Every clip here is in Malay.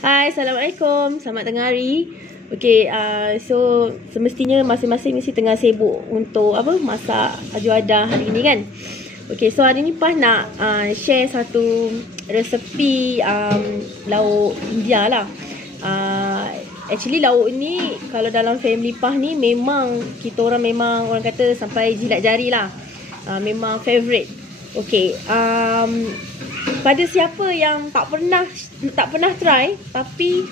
Hai, Assalamualaikum. Selamat tengah hari. Okay, so semestinya masing-masing mesti tengah sibuk untuk masak juadah hari ni kan. Okay, so hari ni Pah nak share satu resepi lauk India lah. Actually lauk ni kalau dalam family Pah ni memang kita orang memang orang kata sampai jilat jari lah. Memang favourite. Okay, pada siapa yang tak pernah try tapi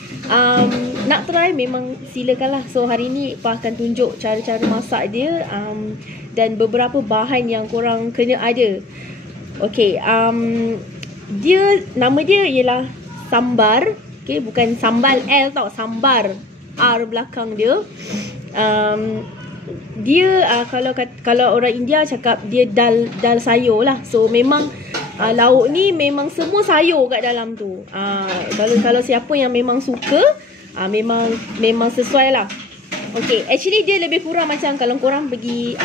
nak try, memang silakanlah. So hari ni Pah akan tunjuk cara-cara masak dia dan beberapa bahan yang korang kena ada. Okay, nama dia ialah sambar. Okay, bukan sambal L tau, sambar R belakang dia. Dia kalau orang India cakap dia dal sayur lah. So memang lauk ni memang semua sayur kat dalam tu. Kalau siapa yang memang suka, memang sesuai lah. Okay, actually dia lebih kurang macam kalau korang pergi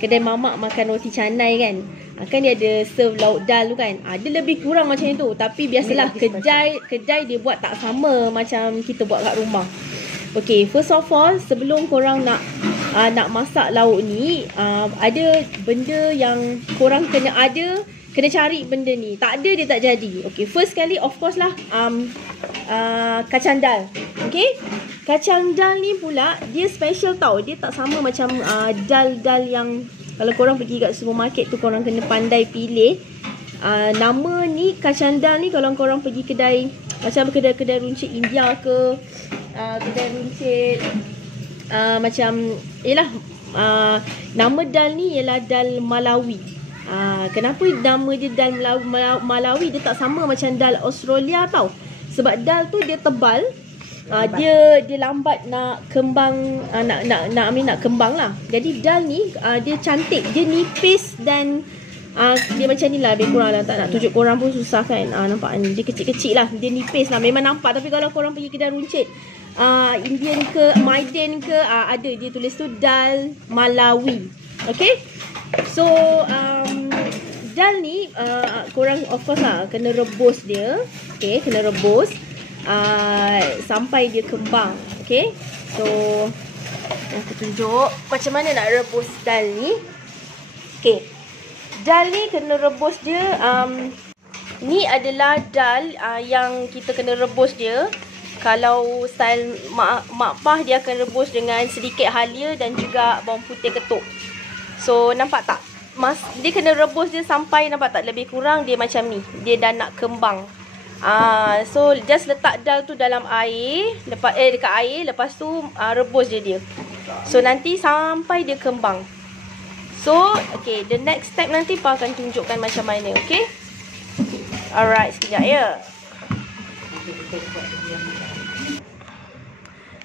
kedai mamak makan roti canai kan, kan dia ada serve lauk dal tu kan. Dia lebih kurang macam itu. Tapi biasalah kedai dia buat tak sama macam kita buat kat rumah. Okay, first of all, sebelum korang nak masak lauk ni, ada benda yang korang kena cari benda ni. Tak ada dia tak jadi. Okay, first kali of course lah kacang dal. Okay, kacang dal ni pula dia special tau. Dia tak sama macam dal-dal yang kalau korang pergi kat supermarket tu korang kena pandai pilih. Nama ni kacang dal ni kalau korang pergi kedai macam kedai runcit India ke kedai runcit macam nama dal ni ialah dal Malawi. Kenapa nama dia dal Malawi? Dia tak sama macam dal Australia tau. Sebab dal tu dia tebal. Dia lambat nak kembang, nak kembang lah. Jadi dal ni dia cantik, dia nipis dan dia macam ni lah, lebih kurang lah. Tak nak tunjuk korang pun susah kan. Nampak ni, dia kecil-kecil lah, dia nipis lah, memang nampak. Tapi kalau korang pergi kedai runcit Indian ke Maiden ke, ada dia tulis tu dal Malawi. Okay, so dal ni korang of course lah kena rebus dia. Okay, kena rebus sampai dia kembang. Okay, so aku tunjuk macam mana nak rebus dal ni. Okay, dal ni kena rebus dia. Ni adalah dal yang kita kena rebus dia. Kalau style mak Pah, dia akan rebus dengan sedikit halia dan juga bawang putih ketuk. So nampak tak? Dia kena rebus dia sampai, nampak tak, lebih kurang dia macam ni. Dia dah nak kembang. So just letak dal tu dalam air, dekat air, lepas tu rebus dia. So nanti sampai dia kembang. So okay, the next step nanti Pah akan tunjukkan macam mana. Okay, alright, sekejap ya.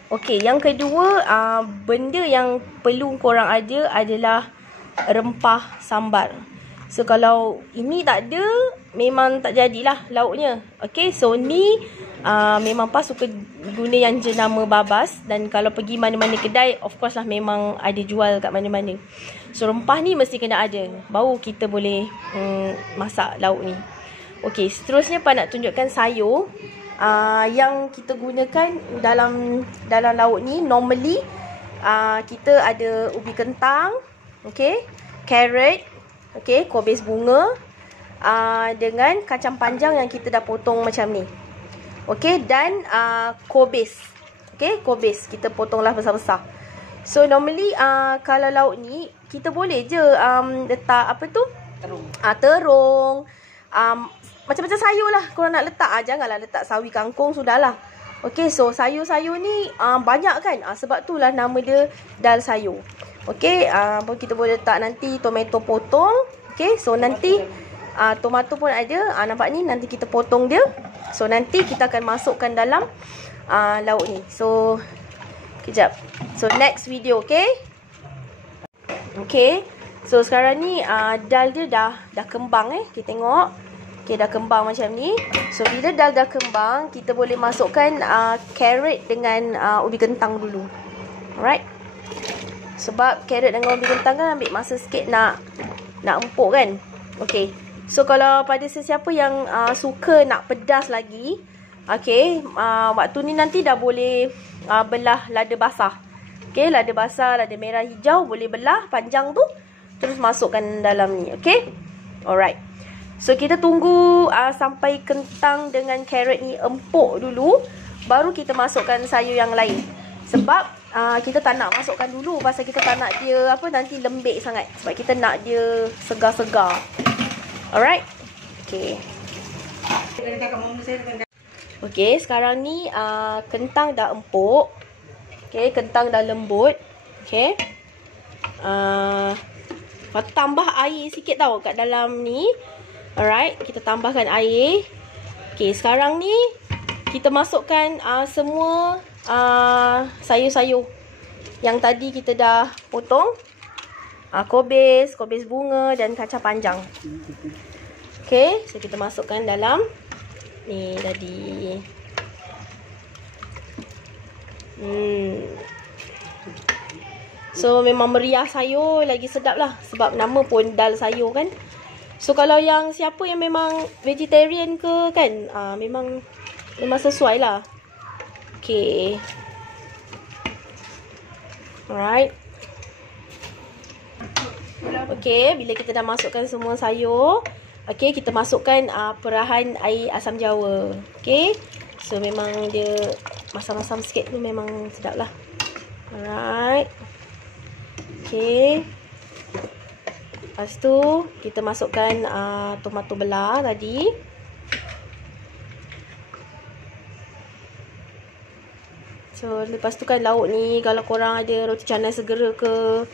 Okay, yang kedua, benda yang perlu korang ada adalah rempah sambar. So kalau ini tak ada, memang tak jadilah lauknya. Okay, so ni memang Pah suka guna yang jenama babas. Dan kalau pergi mana-mana kedai, of course lah memang ada jual kat mana-mana. So rempah ni mesti kena ada, baru kita boleh masak lauk ni. Okay, seterusnya Pah nak tunjukkan sayur yang kita gunakan dalam lauk ni. Normally kita ada ubi kentang, okay, carrot, okay, kobis bunga, dengan kacang panjang yang kita dah potong macam ni. Okay, dan kobis. Okay, kobis kita potonglah besar-besar. So normally kalau lauk ni kita boleh je letak terung, macam-macam sayur lah korang nak letak. Janganlah letak sawi kangkung, sudahlah. Okay, so sayur-sayur ni banyak kan. Sebab tu lah nama dia dal sayur. Okay, kita boleh letak nanti tomato potong. Okay, so nanti tomato pun ada. Nampak ni, nanti kita potong dia. So nanti kita akan masukkan dalam lauk ni. So kejap. So next video, okay. Okay, so sekarang ni dal dia dah kembang. Kita tengok. Okay, dah kembang macam ni. So bila dal dah kembang, kita boleh masukkan carrot dengan ubi kentang dulu. Alright. Sebab carrot dengan ubi kentang kan ambil masa sikit nak empuk kan. Okay, so kalau pada sesiapa yang suka nak pedas lagi, Okay, waktu ni nanti dah boleh belah lada basah. Okay, lada basah, lada merah hijau boleh belah panjang tu. Terus masukkan dalam ni. Okay, alright. So kita tunggu sampai kentang dengan carrot ni empuk dulu. Baru kita masukkan sayur yang lain. Sebab kita tak nak masukkan dulu. Pasal kita tak nak dia nanti lembik sangat. Sebab kita nak dia segar-segar. Alright. Okay. Okay, sekarang ni kentang dah empuk. Okay, kentang dah lembut. Okay. Tambah air sikit tau kat dalam ni. Alright, kita tambahkan air. Okay, sekarang ni kita masukkan semua sayur-sayur yang tadi kita dah potong. Kobis bunga dan kacang panjang. Okay, so kita masukkan dalam ni tadi. So memang meriah sayur, lagi sedap lah. Sebab nama pun dal sayur kan. So kalau yang siapa yang memang vegetarian ke kan, memang sesuai lah. Okay. Alright. Okay, bila kita dah masukkan semua sayur, okay, kita masukkan perahan air asam jawa. Okay. So memang dia masam-masam sikit tu memang sedap lah. Alright. Okay. Lepas tu kita masukkan tomato belah tadi. So lepas tu kan lauk ni, kalau korang ada roti canai segera ke,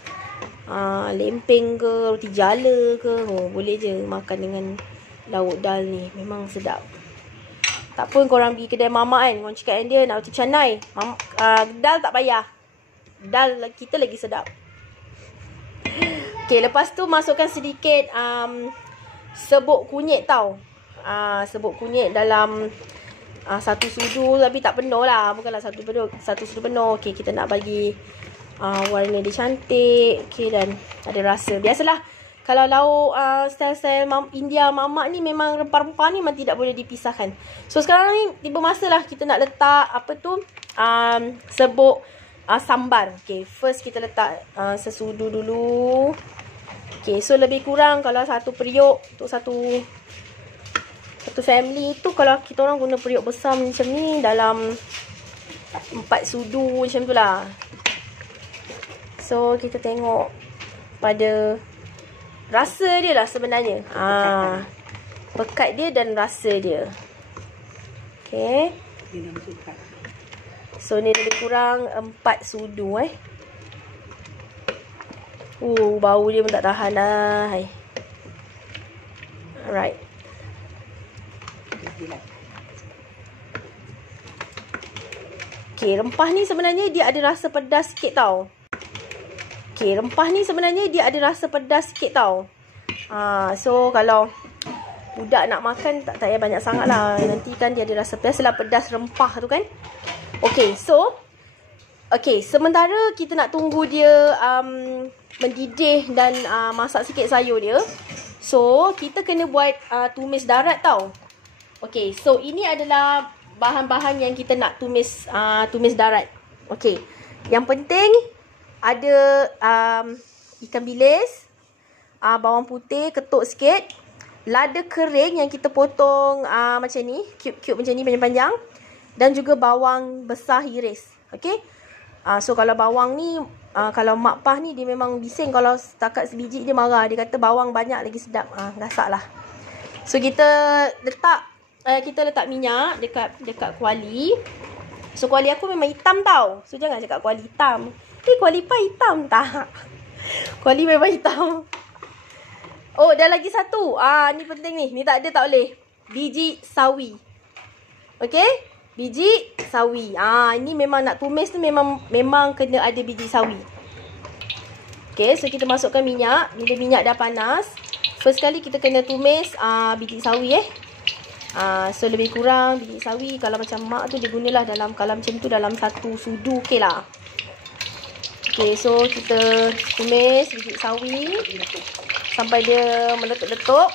lempeng ke, roti jala ke, boleh je makan dengan lauk dal ni. Memang sedap. Tak pun korang pergi kedai mamak kan, korang cakap dengan dia nak roti canai, dal tak payah. Dal kita lagi sedap. Okay, lepas tu masukkan sedikit serbuk kunyit tau. Serbuk kunyit dalam satu sudu, tapi tak penuh lah. Bukanlah satu sudu penuh. Okay, kita nak bagi warna dia cantik. Okay, dan ada rasa. Biasalah kalau lauk style-style India mamak ni, memang rempah-rempah ni memang tidak boleh dipisahkan. So sekarang ni tiba masa lah kita nak letak serbuk sambar. Okay, first kita letak sesudu dulu. Okay, so lebih kurang kalau satu periuk untuk satu family tu, kalau kita orang guna periuk besar macam ni, dalam 4 sudu macam tu lah. So kita tengok pada rasa dia lah sebenarnya. Pekat dia dan rasa dia. Okay. So ni lebih kurang 4 sudu bau dia pun tak tahan lah. Alright. Okay, rempah ni sebenarnya dia ada rasa pedas sikit tau. So kalau budak nak makan, tak payah banyak sangat lah. Nanti kan dia ada rasa pedas lah, pedas rempah tu kan. Okay, so sementara kita nak tunggu dia mendidih dan masak sikit sayur dia. So kita kena buat tumis darat tau. Okay, so ini adalah bahan-bahan yang kita nak tumis darat. Okay, yang penting ada ikan bilis, bawang putih ketuk sikit, lada kering yang kita potong macam ni, cube-cube macam ni panjang-panjang, dan juga bawang besar iris. Okay, so kalau bawang ni, kalau mak pah ni dia memang bising kalau setakat sebiji dia marah. Dia kata bawang banyak lagi sedap. Gasak lah. So kita letak minyak dekat kuali. So kuali aku memang hitam tau. So jangan cakap kuali hitam. Kuali pah hitam tak? Kuali memang hitam. Oh, dah lagi satu. Ni penting ni. Ni tak ada tak boleh. Biji sawi. Okay? Biji sawi. Ini memang nak tumis tu memang kena ada biji sawi. Okay, so kita masukkan minyak. Bila minyak dah panas, first kali kita kena tumis biji sawi So lebih kurang biji sawi, kalau macam mak tu dia gunalah kalau macam tu dalam satu sudu, okay lah. Okay, so kita tumis biji sawi sampai dia meletup-letup.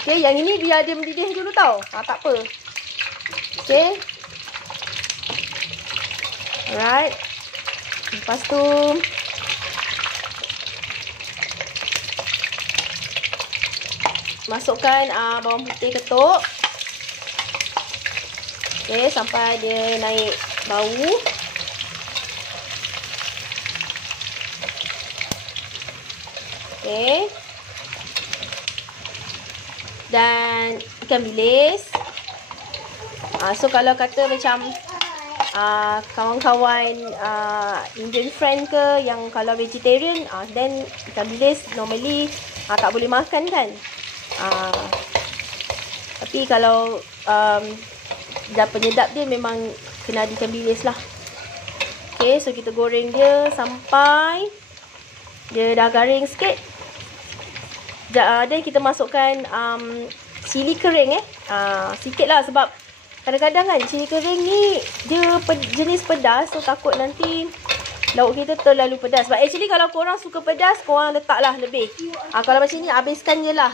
Okay, yang ini biar dia mendidih dulu tau. Tak apa. Okay. Alright. Lepas tu masukkan bawang putih ketuk. Okay, sampai dia naik bau. Okay. Dan ikan bilis. So kalau kata macam kawan-kawan Indian friend ke yang kalau vegetarian, then ikan bilis normally tak boleh makan kan. Tapi kalau dah penyedap dia memang kena ada ikan bilis lah. Okay, so kita goreng dia sampai dia dah garing sikit. Dan kita masukkan cili kering sikit lah, sebab kadang-kadang kan cili kering ni dia jenis pedas. So takut nanti lauk kita terlalu pedas. But actually kalau korang suka pedas, korang letaklah lebih. Kalau macam ni habiskan je lah.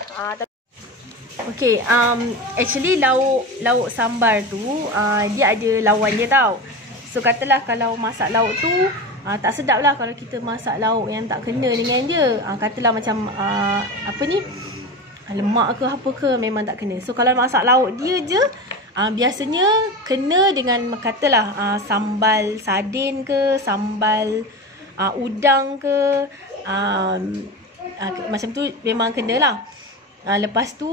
Okay, actually lauk sambar tu dia ada lawan dia tau. So katalah kalau masak lauk tu tak sedap lah kalau kita masak lauk yang tak kena dengan dia. Katalah macam lemak ke apa ke, memang tak kena. So kalau masak lauk dia je, biasanya kena dengan katalah sambal sardin ke, sambal udang ke, macam tu memang kena lah. Lepas tu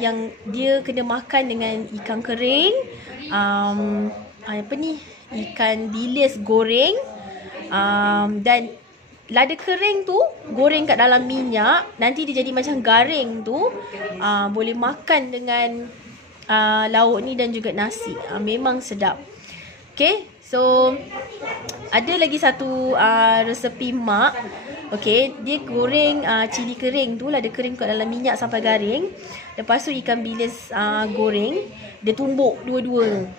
yang dia kena makan dengan ikan kering, ikan bilis goreng, dan lada kering tu goreng kat dalam minyak, nanti dia jadi macam garing tu, boleh makan dengan lauk ni dan juga nasi. Memang sedap. Okay, so ada lagi satu resepi mak. Okay, dia goreng cili kering tu, lada kering kat dalam minyak sampai garing. Lepas tu ikan bilis goreng, dia tumbuk dua-dua.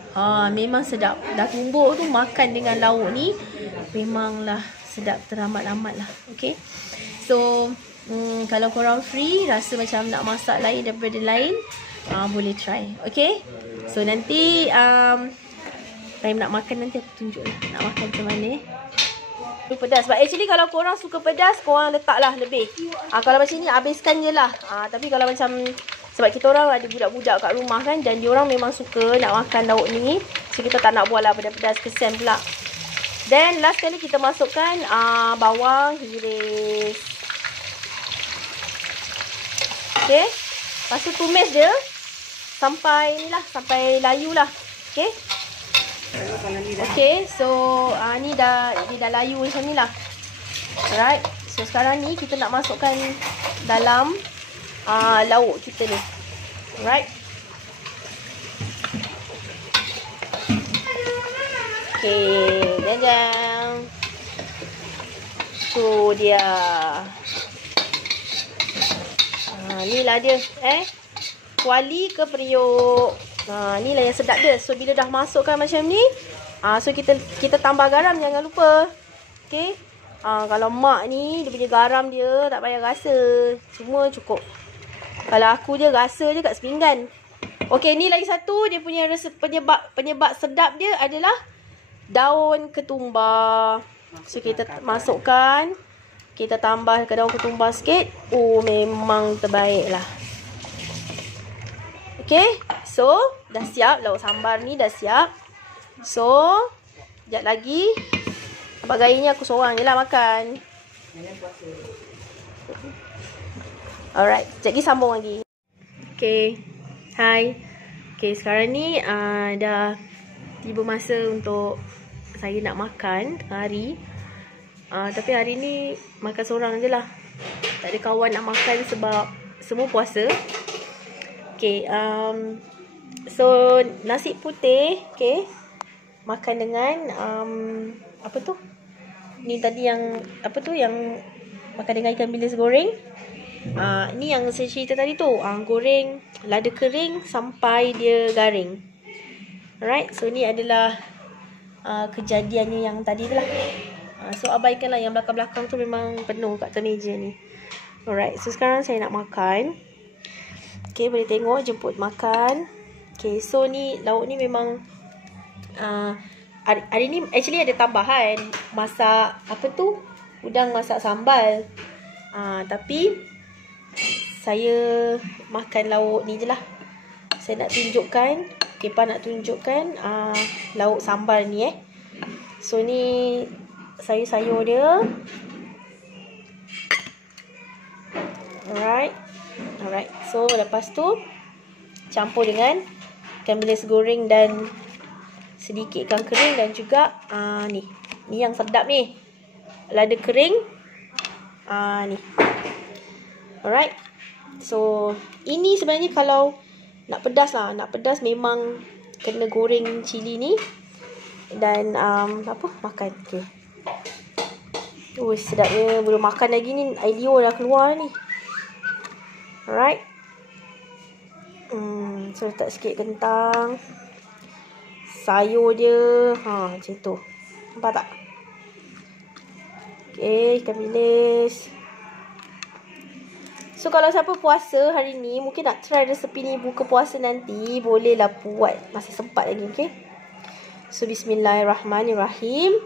Memang sedap. Dah tumbuk tu makan dengan lauk ni, memanglah sedap teramat-amat lah. Okay, so kalau korang free rasa macam nak masak lain daripada lain, boleh try. Okay, so nanti time nak makan nanti aku tunjuk nak makan macam mana. Pedas. But actually kalau korang suka pedas, korang letaklah lebih. Kalau macam ni habiskan je lah. Tapi kalau macam, sebab kita orang ada budak-budak kat rumah kan, dan diorang memang suka nak makan lauk ni, so kita tak nak buat lah pedas-pedas, kesian pula. Then last kali kita masukkan bawang hiris. Okay, lepas tu tumis dia sampai ni lah, sampai layu lah. Okay. Okay, so ni dia dah layu macam ni lah. Alright, so sekarang ni kita nak masukkan dalam lauk kita ni. Alright. Okay, dan tu dia. Ni lah dia. Kuali ke periuk. Ni lah yang sedap dia. So bila dah masukkan macam ni, so kita tambah garam, jangan lupa. Okay. Kalau mak ni, dia punya garam dia tak payah rasa, semua cukup. Kalau aku je rasa je kat sepinggan. Okay, ni lagi satu dia punya penyebab sedap dia adalah daun ketumbar. So kita masukkan, kita tambah ke daun ketumbar sikit. Memang terbaik lah. Okay, so dah siap lauk sambar ni, dah siap. So sekejap lagi, sebab gayanya aku seorang je lah makan. Alright, sekejap lagi sambung lagi. Okay, hai. Okay, sekarang ni dah tiba masa untuk saya nak makan tengah hari. Tapi hari ni makan seorang je lah. Tak ada kawan nak makan sebab semua puasa. Okay, so nasi putih, okay, makan dengan apa tu? Ni tadi yang apa tu, yang makan dengan ikan bilis goreng. Ni yang saya cerita tadi tu, goreng lada kering sampai dia garing. Alright, so ni adalah kejadiannya yang tadi tu lah. So abaikanlah yang belakang-belakang tu, memang penuh kat atas meja ni. Alright, so sekarang saya nak makan. Okay, boleh tengok jemput makan. Okay, so ni lauk ni memang hari ni actually ada tambahan masak apa tu, udang masak sambal. Tapi saya makan lauk ni je lah. Saya nak tunjukkan, Kepa nak tunjukkan lauk sambal ni So ni sayur-sayur dia. Alright. So lepas tu campur dengan ikan bilis goreng dan sedikit ikan kering dan juga ni yang sedap ni, lada kering. Ni. Alright. So ini sebenarnya kalau nak pedas memang kena goreng cili ni dan makan. Okay. Sedapnya, belum makan lagi ni air liur dah keluar ni. Alright. So letak sikit kentang, sayur dia macam tu. Nampak tak? Okay, ikan bilis. So kalau siapa puasa hari ni, mungkin nak try resepi ni buka puasa nanti, bolehlah buat, masih sempat lagi. Okay. So bismillahirrahmanirrahim.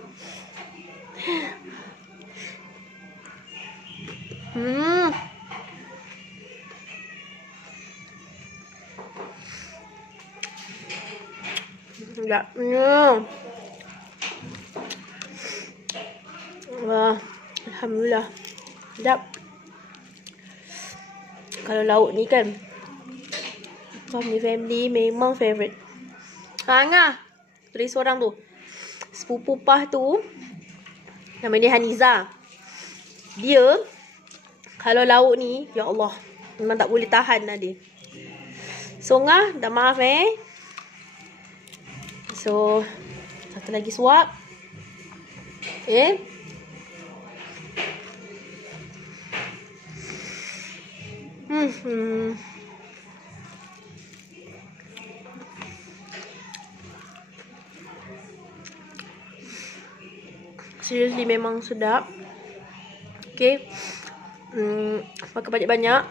Sedapnya. Wah, alhamdulillah. Sedap. Kalau lauk ni kan, family memang favourite. Angah, tulis orang tu. Sepupu Pah tu, nama dia Haniza. Dia, kalau lauk ni, ya Allah, memang tak boleh tahan lah dia. So, Angah, dah maaf So, satu lagi suap. Seriously memang sedap. Okay. Makan banyak-banyak,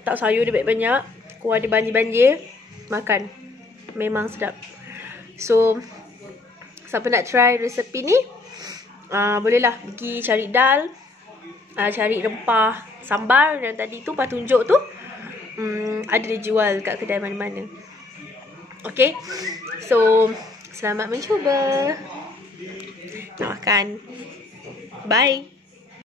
letak sayur dia banyak-banyak, kuah dia banjir-banjir, makan. Memang sedap. So siapa nak try resepi ni, bolehlah pergi cari dal, cari rempah sambal yang tadi tu Pah tunjuk tu. Ada dia jual kat kedai mana-mana. Okay. So selamat mencuba. Nak makan. Bye.